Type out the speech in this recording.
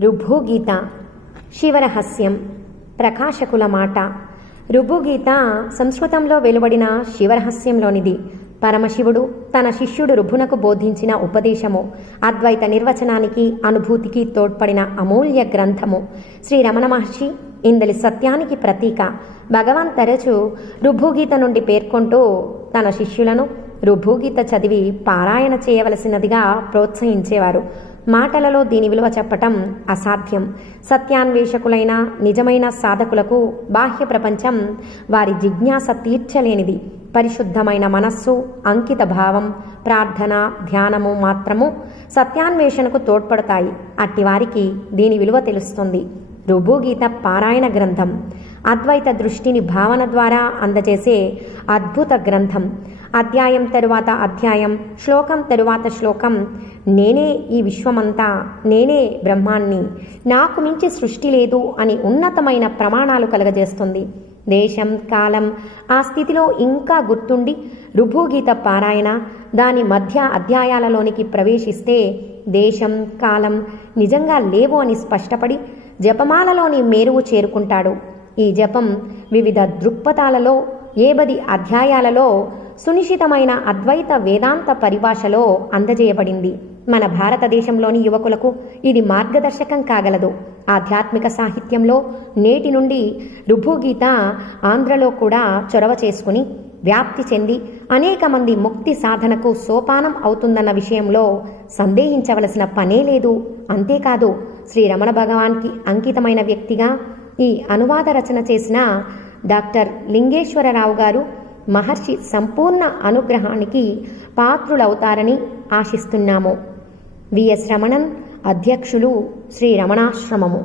రుభుగీత శివరహస్యం ప్రకాశకుల మాట. రుభుగీత సంస్కృతంలో వెలువడిన శివరహస్యంలోనిది. పరమశివుడు తన శిష్యుడు రుభునకు బోధించిన ఉపదేశము, అద్వైత నిర్వచనానికి అనుభూతికి తోడ్పడిన అమూల్య గ్రంథము. శ్రీ రమణ మహర్షి ఇందలి సత్యానికి ప్రతీక. భగవాన్ తరచు రుభుగీత నుండి పేర్కొంటూ తన శిష్యులను రుభుగీత చదివి పారాయణ చేయవలసినదిగా ప్రోత్సహించేవారు. మాటలలో దీని విలువ చెప్పటం అసాధ్యం. సత్యాన్వేషకులైన నిజమైన సాధకులకు బాహ్య ప్రపంచం వారి జిజ్ఞాస తీర్చలేనిది. పరిశుద్ధమైన మనస్సు, అంకిత భావం, ప్రార్థన, ధ్యానము మాత్రము సత్యాన్వేషణకు తోడ్పడతాయి. అట్టివారికి దీని విలువ తెలుస్తుంది. రుభుగీత పారాయణ గ్రంథం అద్వైత దృష్టిని భావన ద్వారా అందజేసే అద్భుత గ్రంథం. అధ్యాయం తరువాత అధ్యాయం, శ్లోకం తరువాత శ్లోకం నేనే ఈ విశ్వమంతా, నేనే బ్రహ్మాన్ని, నాకు మించి సృష్టి లేదు అని ఉన్నతమైన ప్రమాణాలు కలగజేస్తుంది. దేశం, కాలం ఆ స్థితిలో ఇంకా గుర్తుండి రుభుగీత పారాయణ దాని మధ్య అధ్యాయాలలోనికి ప్రవేశిస్తే దేశం, కాలం నిజంగా లేవు అని స్పష్టపడి జపమాలలోని మేరువు చేరుకుంటాడు. ఈ జపం వివిధ దృక్పథాలలో 70 అధ్యాయాలలో సునిశ్చితమైన అద్వైత వేదాంత పరిభాషలో అందజేయబడింది. మన భారతదేశంలోని యువకులకు ఇది మార్గదర్శకం కాగలదు. ఆధ్యాత్మిక సాహిత్యంలో నేటి నుండి రుభుగీత ఆంధ్రలో కూడా చొరవ చేసుకుని వ్యాప్తి చెంది అనేక మంది ముక్తి సాధనకు సోపానం అవుతుందన్న విషయంలో సందేహించవలసిన పనే లేదు. అంతేకాదు, శ్రీ రమణ భగవాన్కి అంకితమైన వ్యక్తిగా ఈ అనువాద రచన చేసిన డాక్టర్ లింగేశ్వరరావు గారు మహర్షి సంపూర్ణ అనుగ్రహానికి పాత్రులవుతారని ఆశిస్తున్నాము. విఎస్ రమణన్, అధ్యక్షులు, శ్రీ రమణాశ్రమము.